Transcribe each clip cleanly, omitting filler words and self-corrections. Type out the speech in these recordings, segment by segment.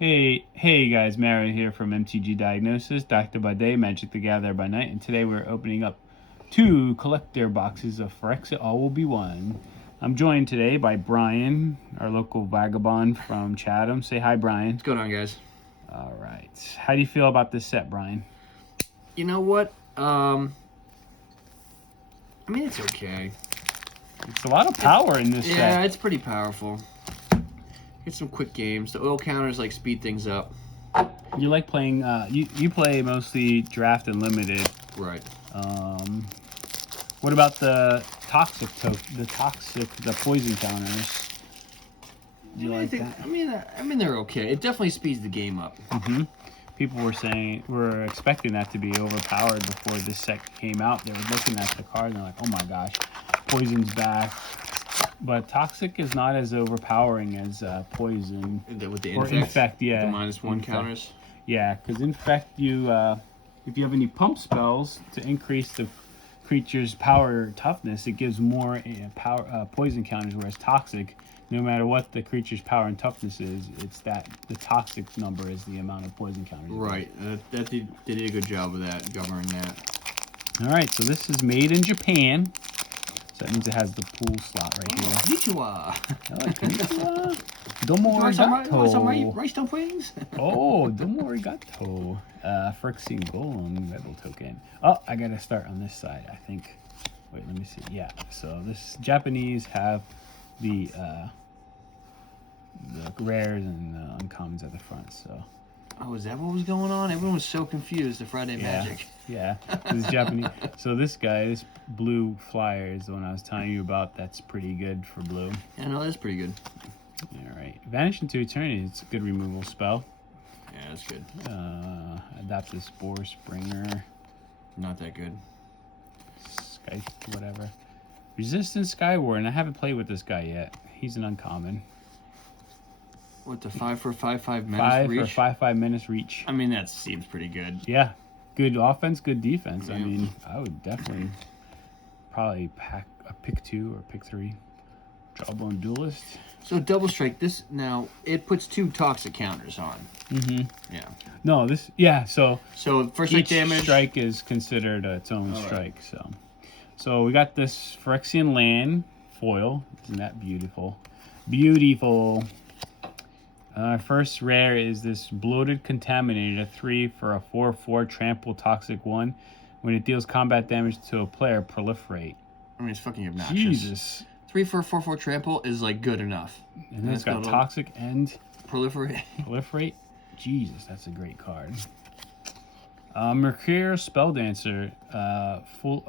Hey guys, Mario here from MtG Diagnosis, Doctor by Day, Magic the Gathering by Night, and today we're opening up 2 collector boxes of Phyrexia, All Will Be One. I'm joined today by Brian, our local vagabond from Chatham. Say hi, Brian. What's going on, guys? All right. How do you feel about this set, Brian? You know what? I mean, it's okay. It's a lot of power in this set. Yeah, it's pretty powerful. Get some quick games. The oil counters like speed things up. You like playing? You play mostly draft and limited. Right. What about the poison counters? Do you like that? I mean, they're okay. It definitely speeds the game up. Mm-hmm. People were expecting that to be overpowered before this set came out. They were looking at the card and they're like, oh my gosh, poison's back. But toxic is not as overpowering as poison. With the infect, yeah. The -1 counters. Yeah, because infect you, if you have any pump spells to increase the creature's power or toughness, it gives more poison counters. Whereas toxic, no matter what the creature's power and toughness is, it's that the toxic number is the amount of poison counters. Right. They did a good job of that, governing that. All right, so this is made in Japan. So that means it has the pool slot right here. Konnichiwa. Konnichiwa. Domo arigato. Rice dumplings? Oh, domo arigato. Phyrexia Golem rebel token. Oh, I gotta start on this side, I think. Wait, let me see. Yeah, so this Japanese have the rares and uncommons at the front, so. Oh, is that what was going on? Everyone was so confused. The Friday Magic. Yeah, this Japanese. So this guy, this blue flyer is the one I was telling you about. That's pretty good for blue. Yeah, no, that's pretty good. All right, Vanish into Eternity. It's a good removal spell. Yeah, that's good. Adaptive Spore Springer. Not that good. Sky, whatever. Resistance Skyward. I haven't played with this guy yet. He's an uncommon. What, the 5 for 5/5 menace 5 reach? for 5/5 menace reach. I mean, that seems pretty good. Yeah, good offense, good defense. Yeah. I mean, I would definitely probably pick 2 or pick 3. Jawbone Duelist. So double strike. This now it puts 2 toxic counters on. Mm-hmm. Yeah. No, this So first strike each damage. strike is considered its own strike. Right. So we got this Phyrexian land foil. Isn't that beautiful? Beautiful. First rare is this Bloated Contaminated, a 3 for a 4/4 trample toxic 1. When it deals combat damage to a player, proliferate. I mean, it's fucking obnoxious. Jesus. 3 for a 4/4 trample is like good enough. And then it's got toxic and proliferate. Proliferate. Jesus, that's a great card. Mercurial Spelldancer, full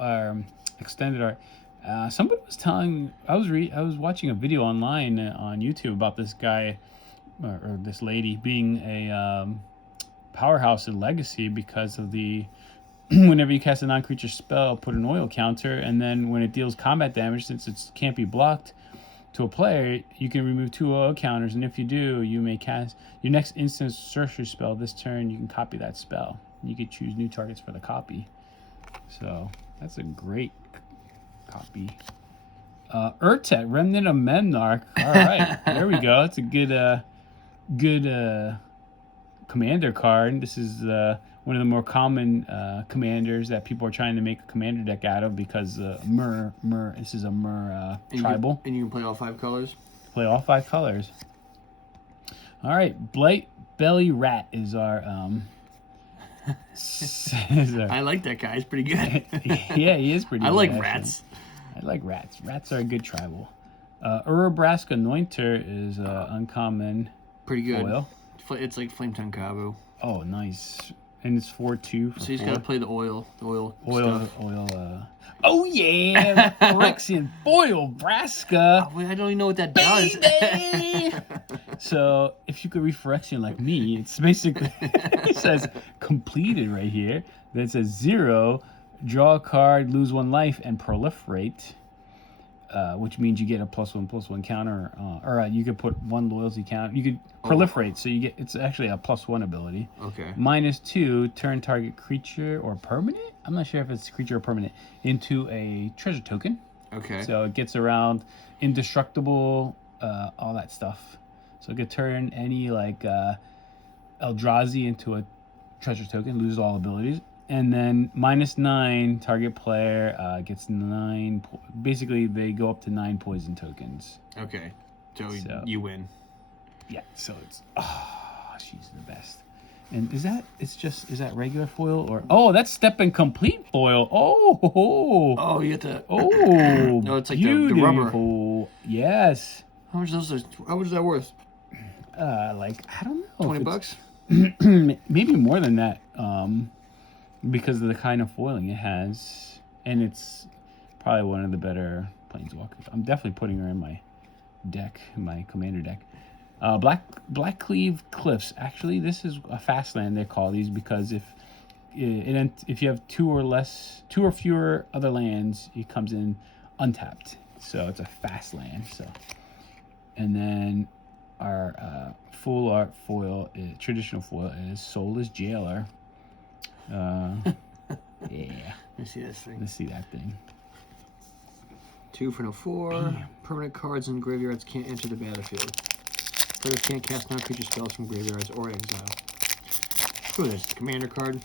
extended art. Somebody was telling I was watching a video online on YouTube about this guy. Or this lady being a powerhouse in Legacy because of the whenever you cast a non-creature spell, put an oil counter, and then when it deals combat damage, since it can't be blocked to a player, you can remove 2 oil counters, and if you do, you may cast your next instant sorcery spell this turn. You can copy that spell. You can choose new targets for the copy. So that's a great copy. Urtet, Remnant of Menarch. All right, there we go. That's a good commander card. This is one of the more common commanders that people are trying to make a commander deck out of because this is a tribal. And you can play all 5 colors? Play all 5 colors. All right, Blight Belly Rat is our... I like that guy. He's pretty good. Yeah, he is pretty good. I like rats. I like rats. Rats are a good tribal. Urabrask Anointer is uncommon. Pretty good. Oil. It's like Flame Tongue Cabo. Oh, nice. And it's 4/2. So you just gotta play the oil. Oil. Stuff. Oh yeah, Phyrexian foil, Braska. Oh, I don't even know what that does. So if you could read Phyrexian like me, it's basically it says completed right here. That says 0, draw a card, lose 1 life, and proliferate. Which means you get a +1/+1 counter, or you could put 1 loyalty counter. You could proliferate, so you get it's actually a +1 ability. Okay. -2, turn target creature or permanent. I'm not sure if it's creature or permanent into a treasure token. Okay. So it gets around indestructible, all that stuff. So it could turn any like Eldrazi into a treasure token, loses all abilities. And then -9, target player gets 9. Basically, they go up to 9 poison tokens. Okay. So you win. Yeah, so it's... Oh, she's the best. And is that regular foil or... Oh, that's Step and Complete foil. Oh, you get the... Oh, no, it's like the rubber. Yes. How much is that worth? Like, I don't know. $20? Maybe more than that. Because of the kind of foiling it has. And it's probably one of the better planeswalkers. I'm definitely putting her in my deck, my commander deck. Blackcleave Cliffs. Actually, this is a fast land, they call these, because if you have two or fewer other lands, it comes in untapped. So it's a fast land. So, and then our full art foil, traditional foil, is Soulless Jailer. Yeah. Let me see this thing. Let's see that thing. 2 for no 4. Damn. Permanent cards in graveyards can't enter the battlefield. Players can't cast non-creature spells from graveyards or exile. Ooh, there's the commander card.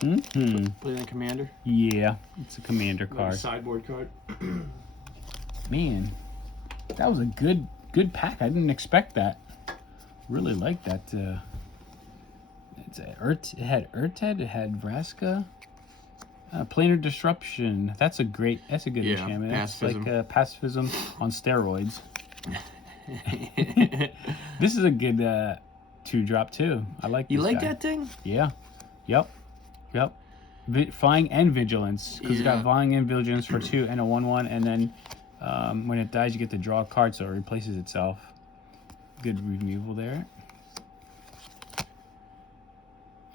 Mm-hmm. Play that commander? Yeah, it's a commander card. Like a sideboard card. Man, that was a good pack. I didn't expect that. Really like that. It had Urted, it had Vraska. Planar Disruption. That's a good enchantment. That's pacifism. Like pacifism on steroids. This is a good 2-drop too. I like this You like guy. that thing? Yeah. Yep. Flying and Vigilance. Because it's got Flying and Vigilance for 2 and a 1/1. And then when it dies, you get to draw a card, so it replaces itself. Good removal there.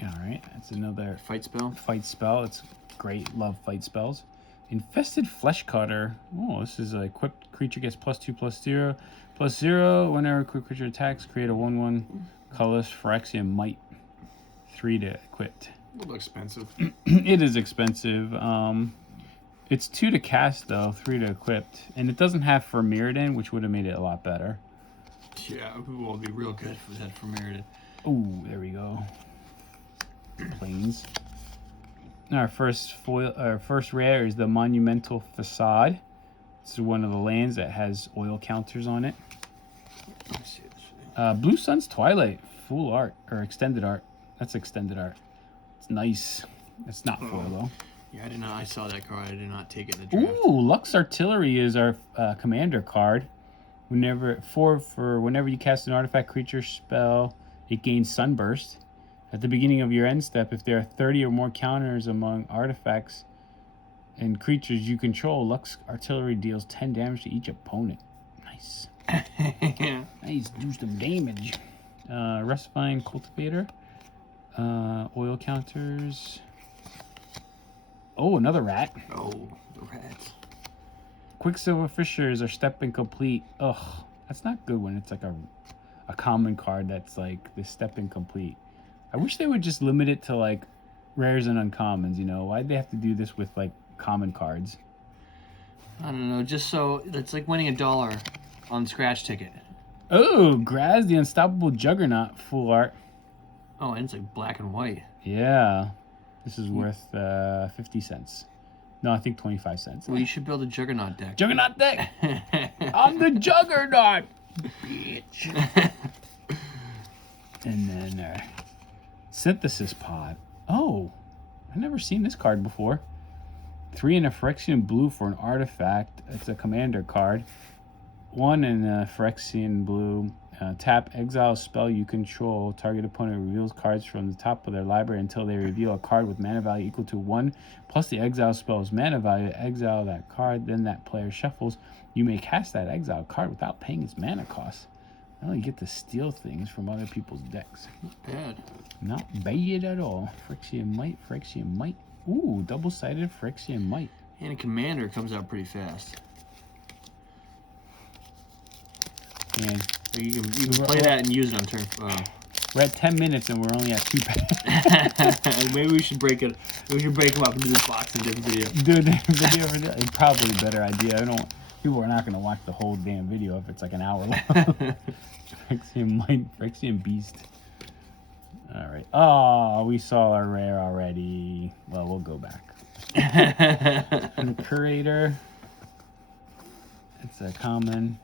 Alright, that's another fight spell. It's great. Love fight spells. Infested Flesh Cutter. Oh, this is a equipped creature gets +2/+0/+0. Whenever a creature attacks, create a 1/1 colorless Phyrexia Might. 3 to equip. A little expensive. It is expensive. It's 2 to cast though, 3 to equip, and it doesn't have for Mirrodin, which would have made it a lot better. Yeah, it will be real good if it had for Mirrodin. Oh, there we go. Planes. Our first rare is the Monumental Facade. This is one of the lands that has oil counters on it. Let me see this. Blue Sun's Twilight, full art or extended art. That's extended art. It's nice. It's not foil though. Yeah, I saw that card. I did not take it in the draft. Ooh, Lux Artillery is our commander card. Whenever you cast an artifact, creature, spell, it gains Sunburst. At the beginning of your end step, if there are 30 or more counters among artifacts and creatures you control, Lux Artillery deals 10 damage to each opponent. Nice. Nice, do some damage. Rustifying Cultivator. Oil counters. Oh, another rat. Oh, the rats. Quicksilver Fishers are Step and Complete. Ugh, that's not good when it's like a common card that's like the Step and Complete. I wish they would just limit it to like rares and uncommons, you know? Why'd they have to do this with like common cards? I don't know, just so it's like winning $1 on scratch ticket. Oh, Graz the Unstoppable Juggernaut, full art. Oh, and it's like black and white. Yeah. This is worth 50 cents. No, I think 25 cents. Well, you should build a Juggernaut deck. Juggernaut deck! I'm the Juggernaut! Bitch! And then Synthesis Pod. Oh, I've never seen this card before. 3 in a Phyrexian blue for an artifact. It's a commander card. 1 in a Phyrexian blue. Tap, exile a spell you control. Target opponent reveals cards from the top of their library until they reveal a card with mana value equal to 1 plus the exile spell's mana value. Exile that card, then that player shuffles. You may cast that exile card without paying its mana cost. Now you get to steal things from other people's decks. Not bad. Not bad at all. Phyrexian Might. Ooh, double-sided Phyrexian Might. And a commander comes out pretty fast. And you can play that and use it on turn. We're at 10 minutes and we're only at 2 packs. Maybe we should break it. We should break them up and do this box and different video. Do a different video for that. It's probably a better idea. People are not going to watch the whole damn video if it's like an hour long. Phyrexian Might, Phyrexian Beast. already. Oh, we saw our rare already. Well, we'll go back. And the Curator. It's a common.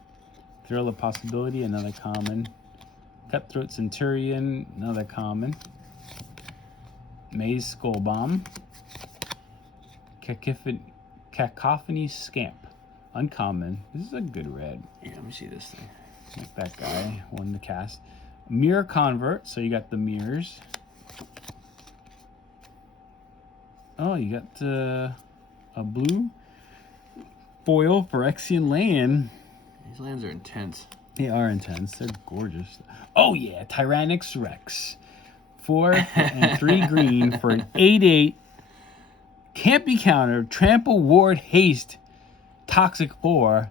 Thrill of Possibility, another common. Cutthroat Centurion, another common. Maze Skull Bomb. Cacophony Scamp, uncommon. This is a good red. Yeah, let me see this thing. Like that guy won the cast. Mirror Convert, so you got the mirrors. Oh, you got a blue foil Phyrexian land. These lands are intense. They are intense. They're gorgeous. Oh yeah, Tyrannix Rex. 4 and 3 green for an 8/8. Can't be countered. Trample, Ward, Haste, Toxic 4.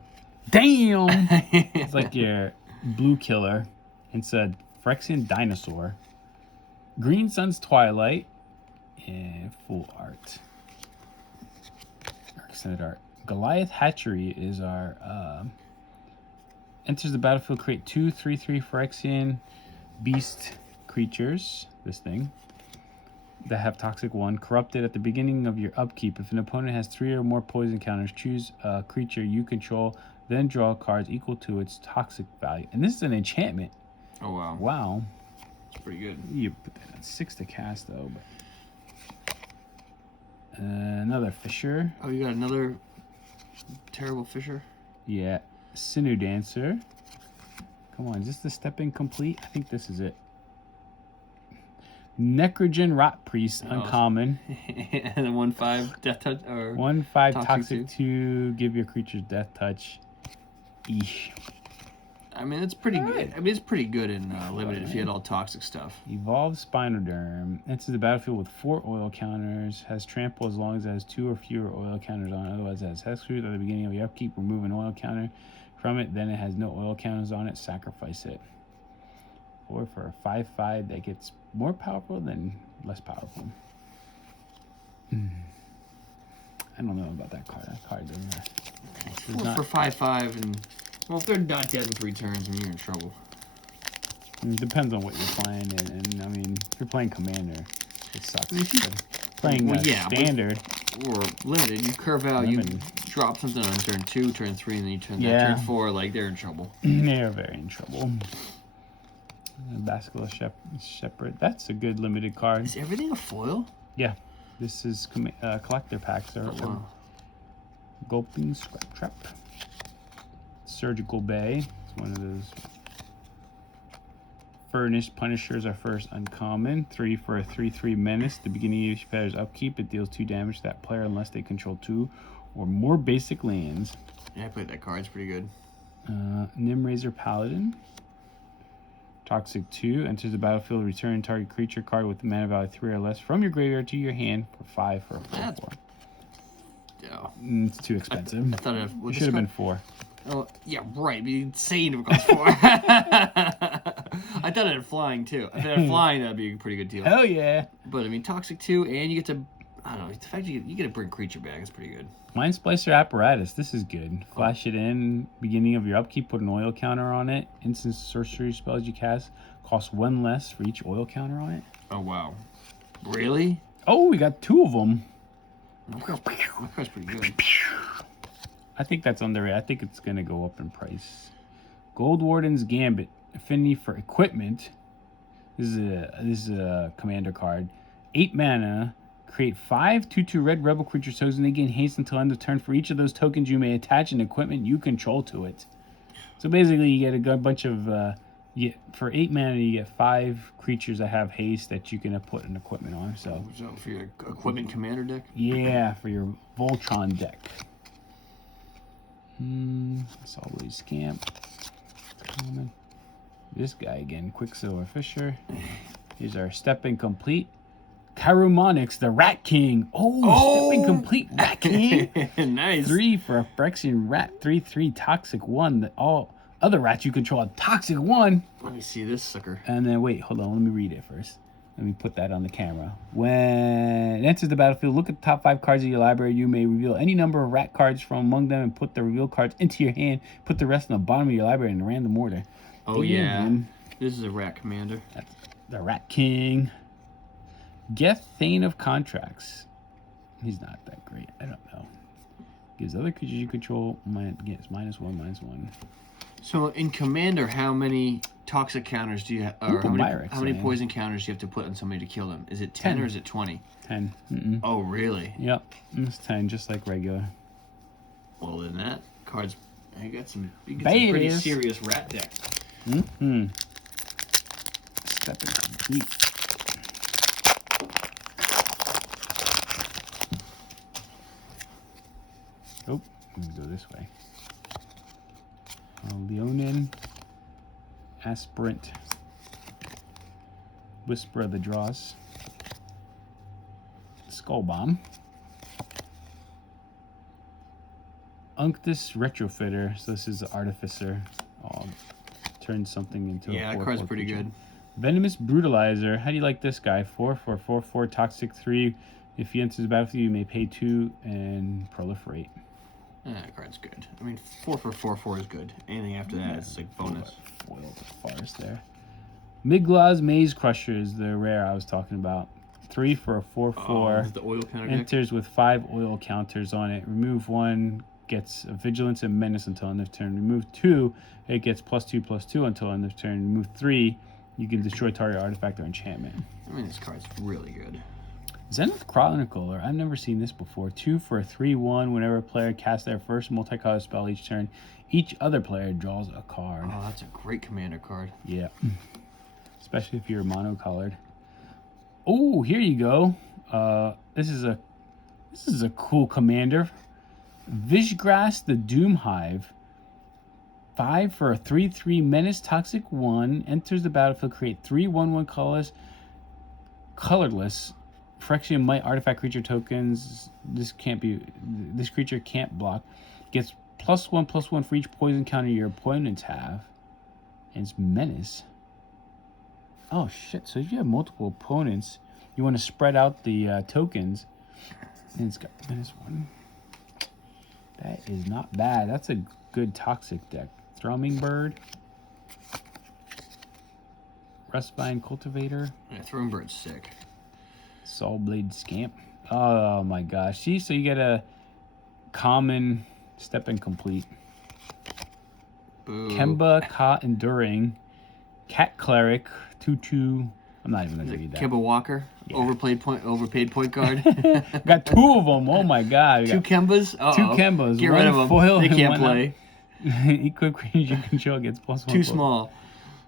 Damn! It's like your blue killer. It's a Phyrexian dinosaur. Green Sun's Twilight. And full art. Extended art. Goliath Hatchery is our... enters the battlefield, create 2 3/3 Phyrexian beast creatures. This thing. That have toxic 1. Corrupted at the beginning of your upkeep. If an opponent has 3 or more poison counters, choose a creature you control, then draw cards equal to its toxic value. And this is an enchantment. Oh, wow. Wow. It's pretty good. You put that at 6 to cast, though. But... another Fisher. Oh, you got another terrible Fisher? Yeah. Sinew Dancer. Come on, is this the step in complete? I think this is it. Necrogen Rot Priest, uncommon. And a 1/5 Death Touch? Or 1/5 Toxic 2, give your creatures Death Touch. Eesh. I mean, it's pretty good. I mean, it's pretty good in Limited if you had all toxic stuff. Evolved Spinoderm. Enters the battlefield with 4 oil counters. Has trample as long as it has 2 or fewer oil counters on it. Otherwise, it has Hexcrete. At the beginning of your upkeep, remove an oil counter from it. Then it has no oil counters on it. Sacrifice it. Or for a 5/5 that gets more powerful than less powerful. I don't know about that card. That card doesn't Well, for 5/5 and... Well, if they're not dead in 3 turns, then you're in trouble. It depends on what you're playing, and I mean, if you're playing Commander, it sucks. But playing Standard or Limited, you curve out, you drop something on turn 2, turn 3, and then you turn that turn 4, like, they're in trouble. They're very in trouble. Basilisk Shepherd, that's a good limited card. Is everything a foil? Yeah, this is collector packs. Gulping Scrap Trap. Surgical Bay, it's one of those. Furnished Punishers are first uncommon. 3 for a 3/3 menace. At the beginning of each player's upkeep, it deals 2 damage to that player unless they control 2 or more basic lands. Yeah, I played that card. It's pretty good. Nimrazor Paladin. Toxic 2. Enters the battlefield, return target creature card with the mana value 3 or less from your graveyard to your hand for 5 for a 4/4. Yeah. It's too expensive. I thought it should have been 4. Oh, yeah, right. It'd be insane if it cost 4. I thought it had flying, too. If it had flying, that'd be a pretty good deal. Hell yeah. But, I mean, Toxic 2, and you get to... I don't know. The fact you get to bring creature back is pretty good. Mind Splicer Apparatus. This is good. Flash it in. Beginning of your upkeep, put an oil counter on it. Instant sorcery spells you cast cost 1 less for each oil counter on it. Oh, wow. Really? Oh, we got 2 of them. That card's pretty good. I think that's underrated. I think it's going to go up in price. Gold Warden's Gambit. Affinity for equipment. This is a commander card. 8 mana. Create 5 2/2 red rebel creature tokens and they gain haste until end of turn. For each of those tokens, you may attach an equipment you control to it. So basically, you get a bunch of... for 8 mana, you get 5 creatures that have haste that you can put an equipment on. So for your equipment commander deck? Yeah, for your Voltron deck. It's always Scamp. Common. This guy again, Quicksilver Fisher. Here's our Step Incomplete. Chiromonix, the Rat King. Oh! Step Incomplete Rat King. Nice. 3 for a Phyrexian Rat. 3/3 Toxic 1. That all other rats you control a Toxic 1. Let me see this sucker. And then, wait, hold on. Let me read it first. Let me put that on the camera. When it enters the battlefield, look at the top 5 cards of your library. You may reveal any number of rat cards from among them and put the revealed cards into your hand. Put the rest on the bottom of your library in a random order. Oh, yeah. This is a rat commander. That's the Rat King. Geth Thane of Contracts. He's not that great. I don't know. Gives other creatures you control gets -1/-1. So in Commander, how many toxic counters do you have? Or how many poison counters do you have to put on somebody to kill them? Is it 10 or is it 20? 10. Oh, really? Yep. It's 10, just like regular. Well, then that card's... You got some pretty serious rat deck. Step in complete. Oh, let me go this way. Leonin, Aspirant, Whisper of the Draws, Skull Bomb, Unctus Retrofitter. So this is the Artificer. Turn something into a 4/4 that card's pretty creature. good. Venomous Brutalizer. How do you like this guy? 4/4/4/4 Toxic 3. If he enters the battlefield, you may pay 2 and proliferate. That card's good. I mean, 4/4/4/4 is good. Anything after that is like bonus. Foiled Forest there. Migla's Maze Crusher is the rare I was talking about. 3 for a 4/4. The oil counter Enters with 5 oil counters on it. Remove 1, gets a Vigilance and Menace until end of turn. Remove 2, it gets +2/+2 until end of turn. Remove 3, you can destroy target artifact or enchantment. I mean, this card's really good. Zenith Chronicler. I've never seen this before. 2 for a 3/1. Whenever a player casts their first multicolored spell each turn, each other player draws a card. Oh, that's a great Commander card. Yeah. Especially if you're monocolored. Oh, here you go. This is a cool commander. Vishgrass the Doom Hive. 5 for a 3/3 Menace Toxic 1. Enters the battlefield. Create 3 1/1 colorless Phyrexia Might artifact creature tokens. This creature can't block. Gets +1/+1 for each poison counter your opponents have. And it's Menace. Oh shit! So if you have multiple opponents, you want to spread out the tokens. And it's got Menace 1. That is not bad. That's a good toxic deck. Thrumming Bird. Rustvine Cultivator. Yeah, Thrumming Bird's sick. Soulblade Scamp. Oh my gosh. See, so you get a common step incomplete. Boo. Kemba Ka Enduring. Cat Cleric. 2/2. I'm not even going to read that. Kemba Walker. Yeah. Overpaid point guard. Got 2 of them. Oh my god. 2 Kembas? Uh-oh. 2 Kembas. Get rid of them. Foil They and can't 1 play. Equip creatures you control gets +1. Too small.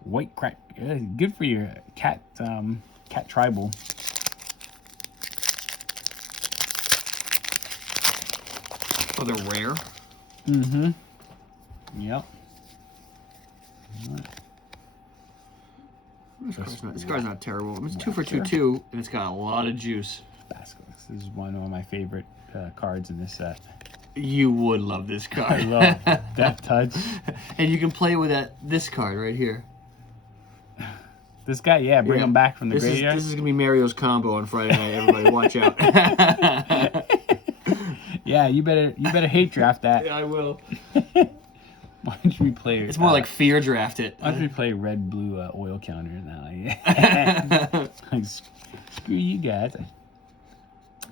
White crack. Good for your cat tribal. Oh, they're rare? Mm-hmm. Yep. This card's not terrible. It's 2 for 2/2, and it's got a lot of juice. This is one of my favorite cards in this set. You would love this card. I love Death Touch. And you can play with this card right here. This guy, yeah, bring him back from the graveyard. This is gonna be Mario's combo on Friday night. Everybody, watch out. Yeah, you better hate draft that. Yeah, I will. Why don't we play? It's more like fear draft it. Why don't we play red blue oil counters now? Yeah. Like, screw you guys.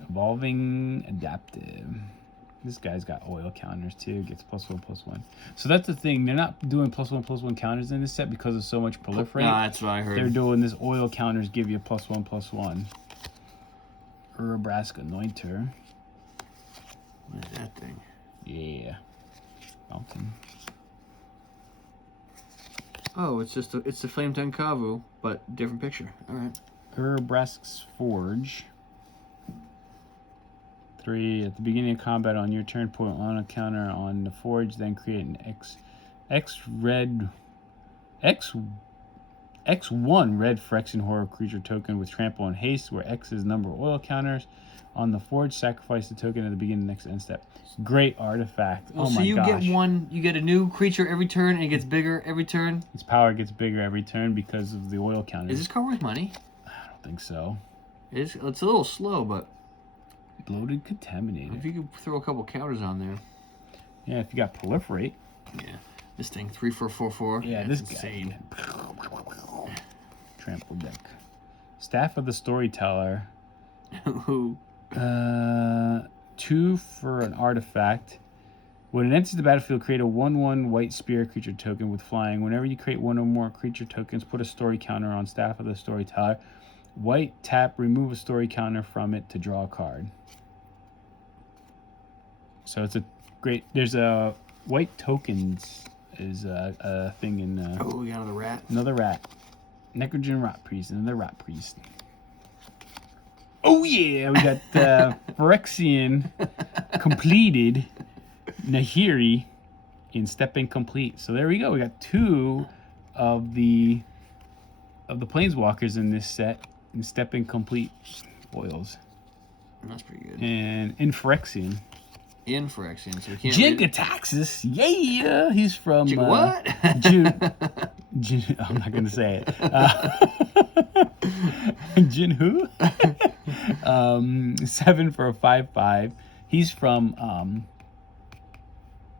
Evolving Adaptive. This guy's got oil counters too. Gets +1/+1. So that's the thing. They're not doing +1/+1 counters in this set because of so much proliferate. No, that's what I heard. They're doing this oil counters give you +1/+1. Urabrask Anointer. What is that thing? Yeah. Mountain. Oh, it's the Flame Tongue Kavu, but different picture. All right. Urabrask's Forge. 3 at the beginning of combat on your turn, put on a counter on the Forge, then create an X1 red Phyrexian Horror creature token with trample and haste, where X is number of oil counters. On the Forge, sacrifice the token at the beginning of the next end step. Great artifact. Well, oh so my you gosh. you get a new creature every turn, and it gets bigger every turn. Its power gets bigger every turn because of the oil counters. Is this card worth money? I don't think so. It's a little slow, but Bloated Contaminated. if you could throw a couple counters on there. Yeah, if you got Proliferate. Yeah. This thing, 3 for 4/4. Yeah, this guy. insane. Trample deck. Staff of the Storyteller. Who? 2 for an artifact. When it enters the battlefield, create a 1/1 white spirit creature token with flying. Whenever you create one or more creature tokens, put a story counter on staff of the storyteller. White, tap, remove a story counter from it to draw a card. So it's a great... There's a white tokens is a thing in... Oh, we got another rat. Another rat. Necrogen Rat Priest. Another Rat Priest. Oh yeah! We got Phyrexian completed Nahiri in Step Incomplete. So there we go. We got 2 of the planeswalkers in this set in Step Incomplete foils. That's pretty good. And in Phyrexian. In Phyrexian, so we can't. Jigataxis, yeah, he's from. What? I'm not gonna say it. Jin who? 7 for a 5/5. He's from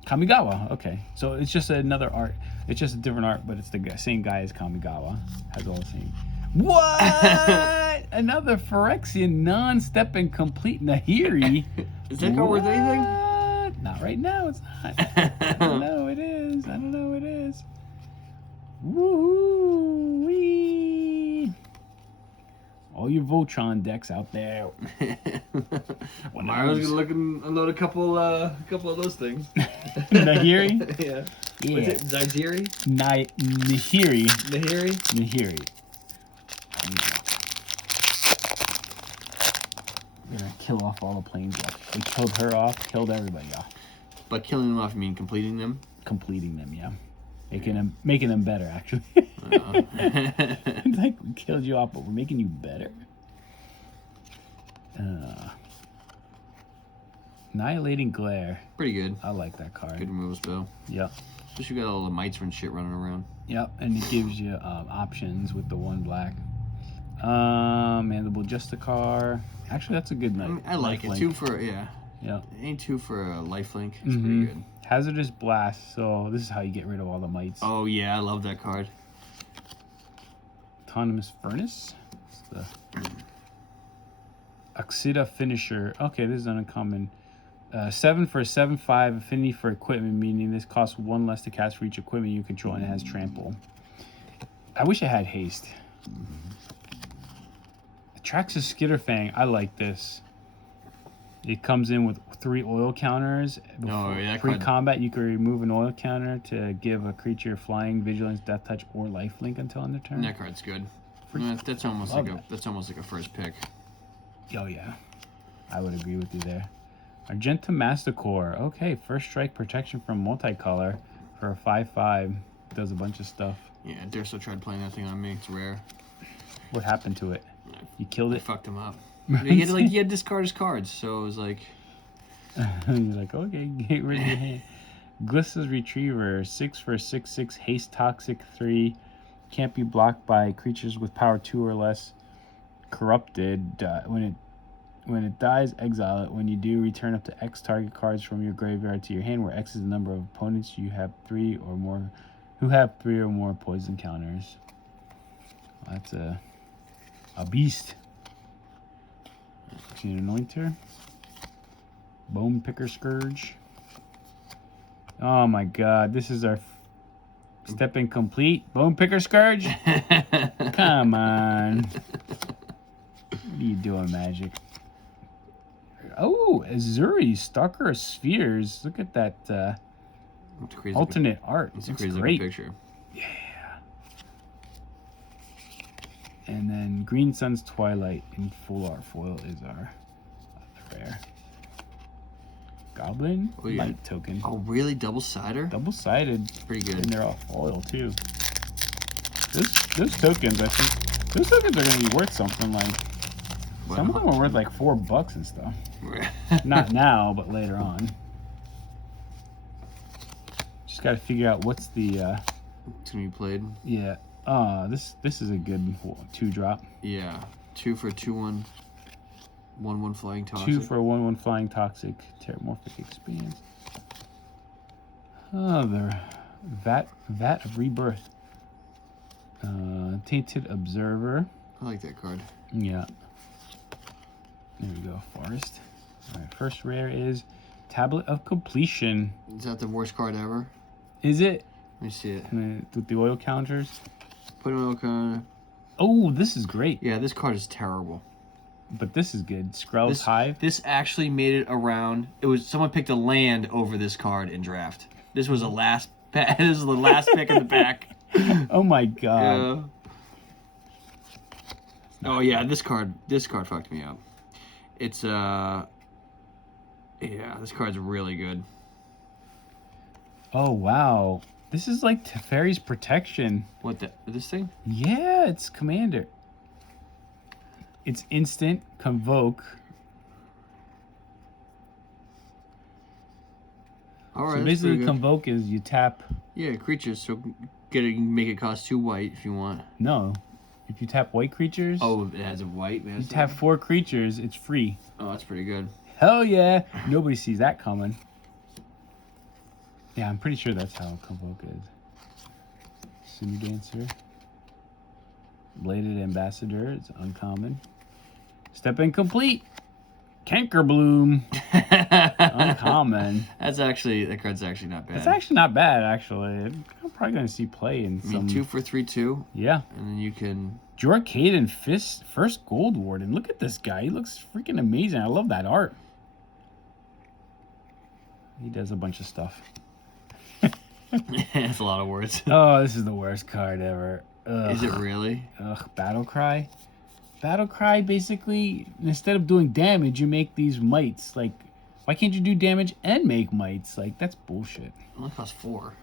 Kamigawa. Okay, so it's just another art. It's just a different art, but it's the same guy as Kamigawa. Has all the same. What? Another Phyrexian non-step incomplete Nahiri. Is that card worth anything? Not right now. It's not. I don't know. It is. I don't know. It is. Woo wee! All your Voltron decks out there. Well, Mario's gonna look and unload a couple of those things. Nahiri? Yeah. Yeah. What's it? Zaiziri? Nahiri. Nahiri? Nahiri. We're gonna kill off all the planes. We killed her off, killed everybody off. By killing them off, you mean completing them? Completing them, yeah. Making them better, actually. It's like we killed you off, but we're making you better. Annihilating Glare. Pretty good. I like that card. Good removal spell. Yep. Especially got all the mites and shit running around. Yep, and it gives you options with the 1 black. Mandible Justicar. Actually, that's a good night. I like it. 2 for, yeah. Yeah. Ain't 2 for a lifelink. It's pretty good. Hazardous Blast. So this is how you get rid of all the mites. Oh yeah, I love that card. Autonomous Furnace. It's the Oxida Finisher. Okay, this is uncommon. 7 for a 7/5 affinity for equipment, meaning this costs 1 less to cast for each equipment you control, and it has trample. I wish I had haste. Traxxas Skitterfang. I like this. It comes in with 3 oil counters. Pre-combat, you can remove an oil counter to give a creature flying, vigilance, death touch, or lifelink until end of turn. That card's good. That's almost like a first pick. Oh yeah, I would agree with you there. Argenta Masticore. Okay, first strike protection from multicolor for a 5/5. Does a bunch of stuff. Yeah, Durso tried playing that thing on me. It's rare. What happened to it? You killed it? I fucked him up. He had to discard his cards, so it was like... You're like, okay, get rid of your hand. Glissa's Retriever, 6 for 6/6, haste toxic 3. Can't be blocked by creatures with power 2 or less. Corrupted. When it dies, exile it. When you do, return up to X target cards from your graveyard to your hand, where X is the number of opponents you have 3 or more who have 3 or more poison counters. That's a beast. An Anointer. Bone Picker Scourge. Oh my god, this is our Step Incomplete. Bone Picker Scourge? Come on. What are you doing, Magic? Oh, Azuri, Stalker of Spheres. Look at that alternate art. It's Looks a crazy great. picture. Yeah. And then Green Sun's Twilight in full art foil is our rare. Goblin Light token. Oh, really? Double-sider? Double-sided. Pretty good. And they're all foil, too. Those tokens, I think, those tokens are going to be worth something. Like, some of them are worth like $4 and stuff. Not now, but later on. Just got to figure out what's the... It's going to be played. Yeah. This is a good 2-drop. Yeah. 2 for 2/1. 1/1 flying toxic. 2 for a 1/1 flying toxic. Terramorphic Expanse. Oh, the Vat of Rebirth. Tainted Observer. I like that card. Yeah. There we go, Forest. All right, first rare is Tablet of Completion. Is that the worst card ever? Is it? Let me see it. With the oil counters. Put an oil counter. Oh, this is great. Yeah, this card is terrible. But this is good. Skrell's Hive. This actually made it around. It was someone picked a land over this card in draft. This was a last. This is the last pick in the pack. Oh my god. Yeah. Oh yeah, this card fucked me up. It's yeah, this card's really good. Oh wow. This is like Teferi's Protection. What this thing? Yeah, it's Commander. It's instant Convoke. All right. So basically, Convoke is you tap. Yeah, creatures. So make it cost 2 white if you want. No, if you tap white creatures. Oh, it has a white. You tap 4 creatures, it's free. Oh, that's pretty good. Hell yeah! Nobody sees that coming. Yeah, I'm pretty sure that's how Convoke is. Simi Dancer. Bladed Ambassador, it's uncommon. Step Incomplete. Cankerbloom. Uncommon. That card's actually not bad. It's actually not bad, actually. I'm probably going to see play in some... 2 for 3/2. Yeah. And then you can... Jorkaden first Gold Warden. Look at this guy. He looks freaking amazing. I love that art. He does a bunch of stuff. That's a lot of words. Oh, this is the worst card ever. Ugh. Is it really? Ugh, Battle Cry. Battle Cry, basically, instead of doing damage, you make these mites. Like, why can't you do damage and make mites? Like, that's bullshit. It only costs 4.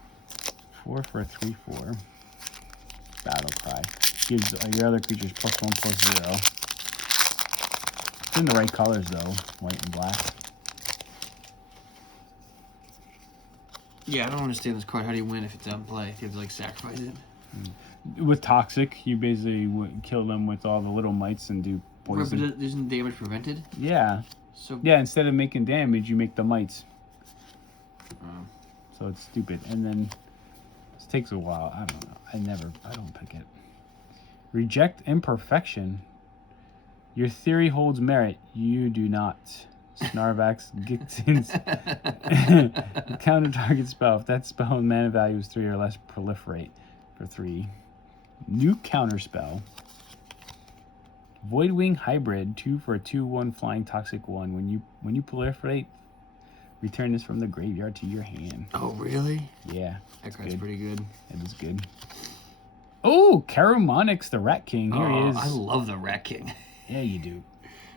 4 for a 3/4. Battle Cry. Gives your other creatures +1/+0. It's in the right colors, though. White and black. Yeah, I don't understand this card. How do you win if it's on play? If you have to, like, sacrifice it? With Toxic, you basically kill them with all the little mites and do poison. But isn't damage prevented? Yeah. So yeah, instead of making damage, you make the mites. So it's stupid. And then this takes a while. I don't know. I don't pick it. Reject Imperfection. Your theory holds merit. You do not. Snarvax Gixins. Counter target spell. If that spell mana value is 3 or less, proliferate for 3. New counter spell. Voidwing Hybrid. 2 for a 2/1 flying toxic 1. When you proliferate, return this from the graveyard to your hand. Oh really? Yeah. That card's pretty good. It is good. Oh, Karumonix, the Rat King. Here he is. I love the Rat King. Yeah, you do.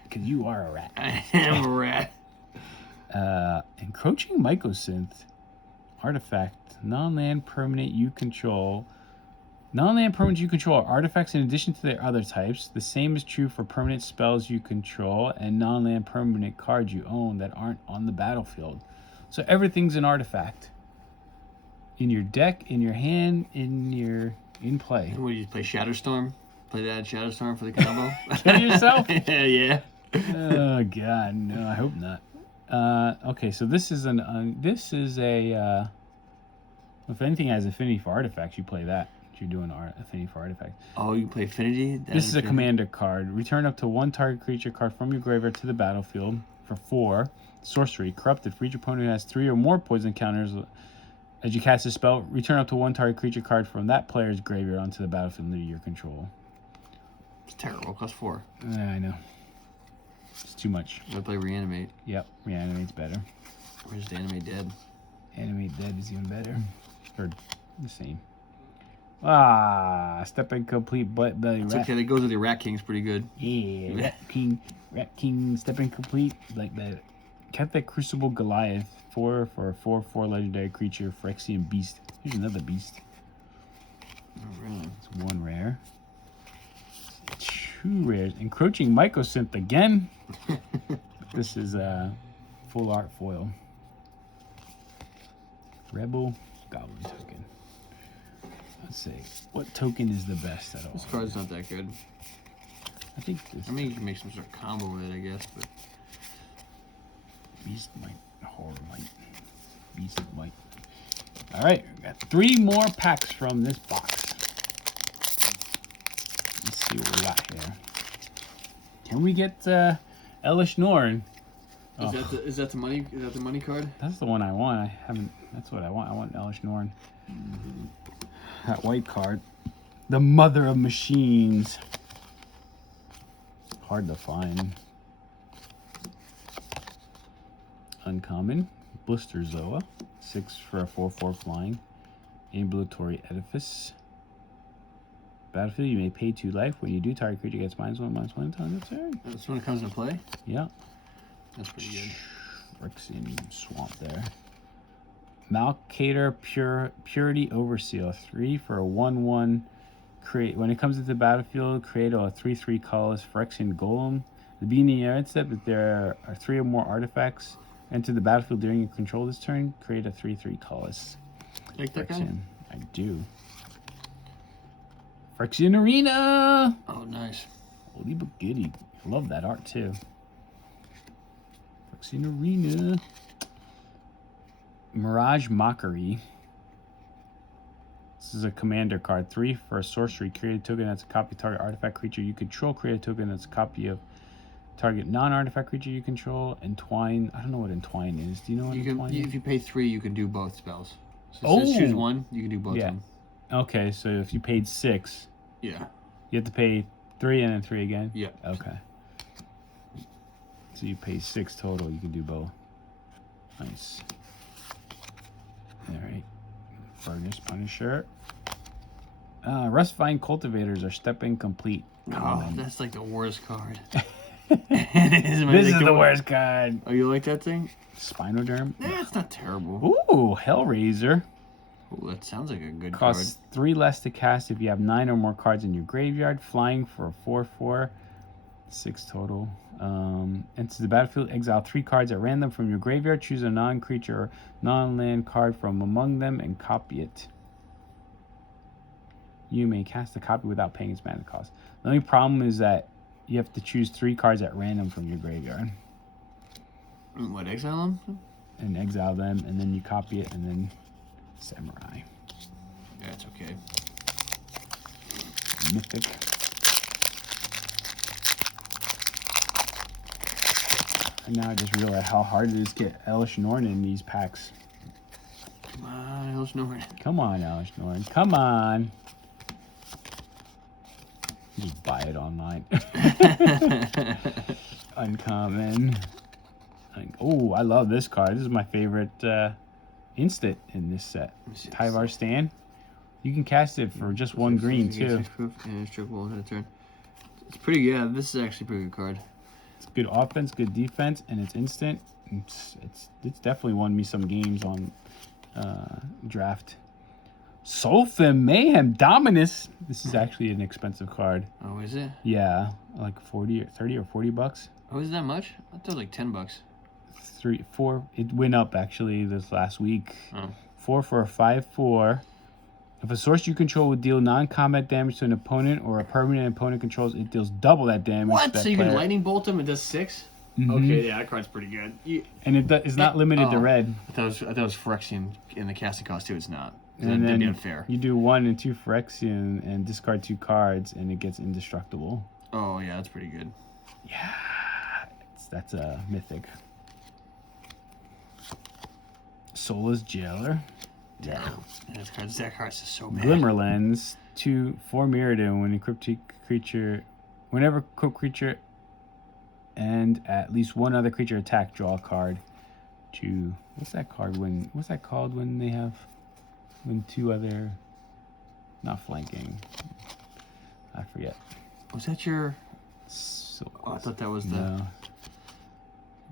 Because you are a rat. I am a rat. Encroaching Mycosynth. Artifact. Non-land permanent you control. Non-land permanents you control are artifacts in addition to their other types. The same is true for permanent spells you control and non-land permanent cards you own that aren't on the battlefield. So everything's an artifact. In your deck, in your hand, in play. What do you play? Shatterstorm? Play that Shatterstorm for the combo? Kill yourself? Yeah. Oh god, no, I hope not. Okay, so this is a if anything has affinity for artifacts, you play that. You're doing affinity for artifacts. Oh, you play affinity? This is a commander card. Return up to 1 target creature card from your graveyard to the battlefield for 4. Sorcery. Corrupted. For each opponent who has 3 or more poison counters as you cast a spell, return up to 1 target creature card from that player's graveyard onto the battlefield under your control. It's terrible. Cost 4. Yeah, I know. It's too much. I play Reanimate. Yep, Reanimate's better. Or just Animate Dead. Animate Dead is even better. Or the same. Step Incomplete Butt Belly It's Rat. okay, that goes with the Rat King's pretty good. Yeah, Rat King, Step Incomplete, like that. Cathet Crucible Goliath, 4 for a 4/4 legendary creature, Phyrexian Beast. Here's another beast. Oh, really? It's 1 rare. 2 rares. Encroaching Mycosynth again. This is full art foil. Rebel Goblin token. Let's see. What token is the best at all? This card's not that good. I think this. I mean, you can make some sort of combo with it, I guess, but... Beast Might. Horror Might. Beast Might. Alright, we got 3 more packs from this box. Let's see what we got here. Can we get Elish Norn. Is that the money? Is that the money card? That's the one I want. I haven't. That's what I want. I want Elish Norn. That white card. The mother of machines. Hard to find. Uncommon. Blister Zoa. 6 for a 4/4 flying. Ambulatory Edifice. Battlefield, you may pay 2 life. When you do, target creature gets -1/-1 until end of turn. That's when it comes into play? Yeah. That's pretty good. Phyrexian Swamp there. Malcator Purity Overseal. 3 for a 1/1. Create when it comes into the battlefield, create a 3/3 colorless Phyrexian Golem. The beginning of your end step, if there are 3 or more artifacts enter the battlefield during your control this turn, create a 3/3 colorless. Like that guy? Phyrexian. I do. Phyrexian Arena! Oh, nice. Holy but goody. I love that art too. Phyrexian Arena. Mirage Mockery. This is a commander card. 3 for a sorcery. Create a token that's a copy of target artifact creature you control. Create a token that's a copy of target non-artifact creature you control. Entwine. I don't know what Entwine is. Do you know what Entwine is? If you pay 3, you can do both spells. So Oh! it says choose one, you can do both of them. Okay, so if you paid 6, Yeah. you have to pay 3 and then 3 again? Yeah. Okay. So you pay 6 total. You can do both. Nice. Alright. Furnace Punisher. Rustifying Cultivators are stepping complete. Oh, that's like the worst card. This is the worst card. Oh, you like that thing? Spinoderm. Yeah, it's not terrible. Ooh, Hellraiser. Ooh, that sounds like a good Costs 3 less to cast if you have 9 or more cards in your graveyard. Flying for a 4/4. 6 total. Enters the battlefield. Exile 3 cards at random from your graveyard. Choose a non-creature or non-land card from among them and copy it. You may cast a copy without paying its mana cost. The only problem is that you have to choose 3 cards at random from your graveyard. What, exile them? And exile them, and then you copy it, and then Samurai. That's okay. Mythic. And now I just realized how hard it is to get Elish Norn in these packs. Come on, Elish Norn. Come on, Elish Norn. Come on. Just buy it online. Uncommon. Oh, I love this card. This is my favorite instant in this set. Tyvar Stan. You can cast it for just 1 green, too. And it's triple at a turn. It's pretty, yeah, this is actually a pretty good card. It's good offense, good defense, and it's instant. It's definitely won me some games on draft. Solfim Mayhem Dominus. This is actually an expensive card. Oh, is it? Yeah, like 40 or 30 or 40 bucks. Oh, is it that much? I thought it was like $10. 3, 4. It went up actually this last week. Oh. 4 for a 5/4. If a source you control would deal non-combat damage to an opponent or a permanent opponent controls, it deals double that damage. What? That So you player. can lightning bolt him and does 6? Mhm. Okay, yeah, that card's pretty good. And it's not limited to red. I thought it was Phyrexian in the casting cost too. It's not. And That'd be then unfair. you do 1 and 2 Phyrexian and discard 2 cards, and it gets indestructible. Oh yeah, that's pretty good. Yeah, that's a mythic. Soulless Jailer. Damn. That card's just so bad. Glimmer Lens. 2 for Mirrodin. When whenever equipped creature and at least 1 other creature attack, draw a card. What's that card what's that called when they have 2 other, not flanking. I forget. Was that your? So Oh, I thought that was the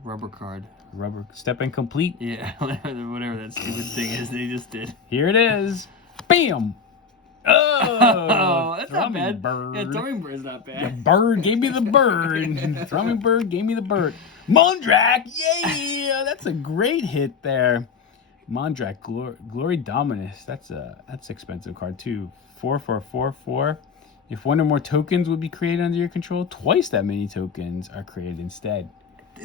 rubber card. Rubber step incomplete. Yeah, whatever that stupid thing is they just did. Here it is. Bam. Oh, that's not Thrumming bad. Bird. Yeah, Thrumming Bird is not The bad. bird gave me the bird. Thrumming Bird gave me the bird. Mondrak, yeah, that's a great hit there. Mondrak, Glory Dominus. That's expensive card too. 4 for a 4/4. If 1 or more tokens would be created under your control, twice that many tokens are created instead.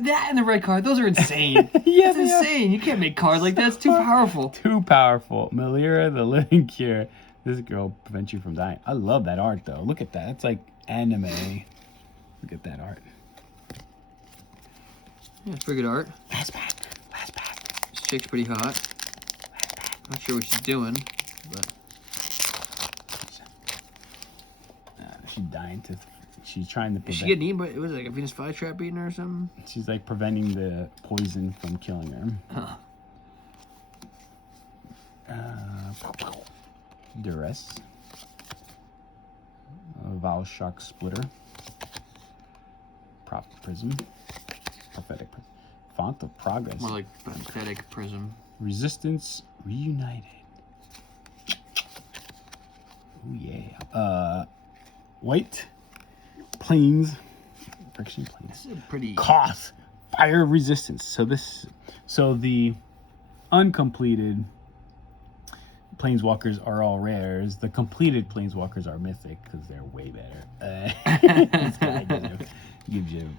That and the red card, those are insane. Yeah, That's insane. You can't make cards like that. It's too powerful. Too powerful. Melira, the Living Cure. This girl prevents you from dying. I love that art though. Look at that. It's like anime. Look at that art. Yeah, it's pretty good art. Last pack. Last pack. This chick's pretty hot. Not sure what she's doing, but She's dying to. She's trying to. is she getting eaten by? It was like a Venus flytrap eating her or something. She's like preventing the poison from killing her. Huh. Duress. Vowel Shock Splitter. Prism. Prophetic Prism. Font of Progress. More like pathetic prism. Resistance Reunited. Oh yeah. White Plains. Friction Plains. This is a pretty Koth. Fire Resistance. So the uncompleted planeswalkers are all rares. The completed planeswalkers are mythic because they're way better. This guy gives you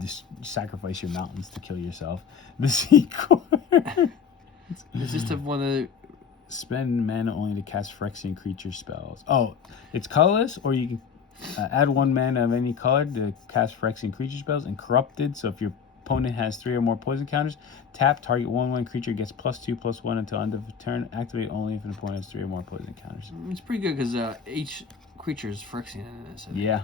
just sacrifice your mountains to kill yourself. The sequel. Does this have one of the... Spend mana only to cast Phyrexian creature spells. Oh, it's colorless, or you can add 1 mana of any color to cast Phyrexian creature spells, and corrupted. So if your opponent has 3 or more poison counters, tap target 1/1 creature gets +2/+1 until end of turn. Activate only if an opponent has 3 or more poison counters. It's pretty good because each creature is Phyrexian in this. Yeah.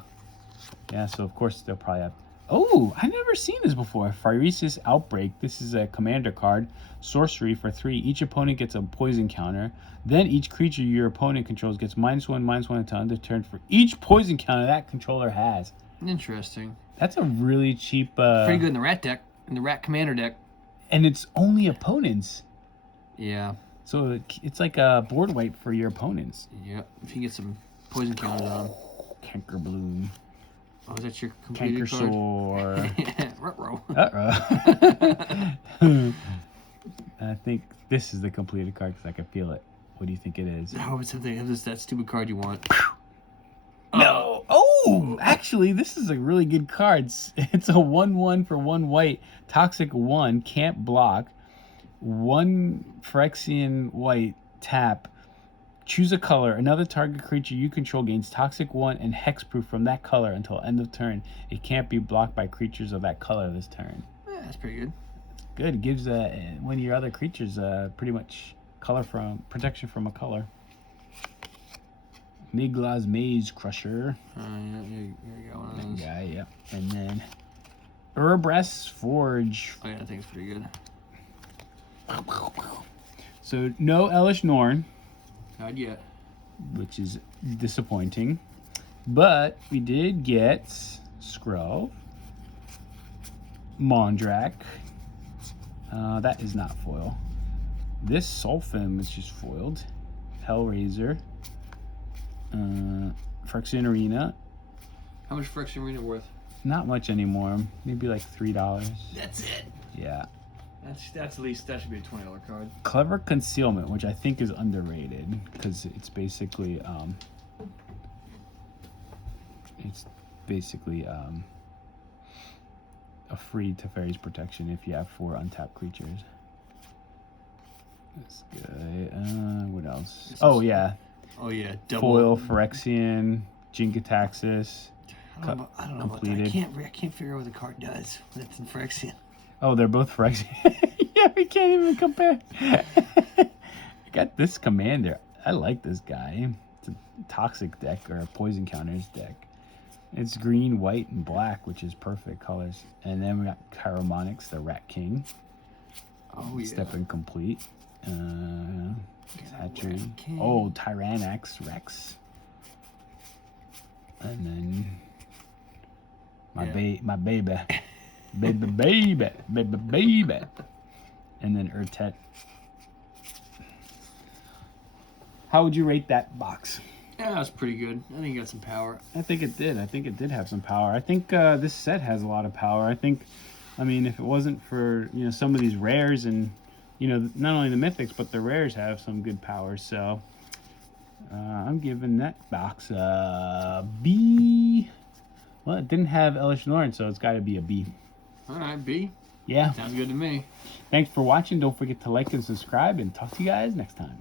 Yeah, so of course they'll probably have... Oh, I've never seen this before. Phyrexia Outbreak. This is a commander card. Sorcery for 3. Each opponent gets a poison counter. Then each creature your opponent controls gets -1/-1 until end of turn for each poison counter that controller has. Interesting. That's a really cheap... Pretty good in the rat deck. In the rat commander deck. And it's only opponents. Yeah. So it's like a board wipe for your opponents. Yep. If you get some poison counters on. Canker Bloom. Oh, is that your completed card? Cankersaur. Ruh-roh. Uh-oh. I think this is the completed card because I can feel it. What do you think it is? Oh, it's something. It's that stupid card you want. No. Oh, actually, this is a really good card. It's a 1/1 for 1 white. Toxic 1. Can't block. 1 Phyrexian white. Tap. Choose a color. Another target creature you control gains Toxic 1 and Hexproof from that color until end of turn. It can't be blocked by creatures of that color this turn. Yeah, that's pretty good. Good. It gives one of your other creatures pretty much protection from a color. Migla's Maze Crusher. Yeah, you got one of those. That guy, yep. And then Urbress Forge. Oh yeah, I think it's pretty good. So no Elish Norn, Not yet. which is disappointing. But we did get Skrull, Mondrak. That is not foil. This Sulfim is just foiled. Hellraiser. Phyrexian Arena. How much Phyrexia Arena worth? Not much anymore. Maybe like $3. That's it. Yeah. That's at least that should be a $20 card. Clever Concealment, which I think is underrated because it's basically a free Teferi's protection if you have 4 untapped creatures. That's good. What else? Oh yeah. Oh yeah, Foil Phyrexian, Jinkataxis. I don't know about that. I can't figure out what the card does. That's in Phyrexia. Oh, they're both Phyrexian. Yeah, we can't even compare. I got this commander. I like this guy. It's a toxic deck or a poison counters deck. It's green, white, and black, which is perfect colors. And then we got Chiromonyx, the Rat King. Oh yeah. Step Incomplete. Hatchery. Rat King. Oh, Tyrannax Rex. And then my baby. baby. And then Urtet. How would you rate that box? Yeah, that's pretty good. I think it got some power. I think it did. I think it did have some power. I think this set has a lot of power. I mean, if it wasn't for, some of these rares and, not only the mythics, but the rares have some good power. So I'm giving that box a B. Well, it didn't have Elish Norn, so it's got to be a B. All right, B. Yeah. Sounds good to me. Thanks for watching. Don't forget to like and subscribe, and talk to you guys next time.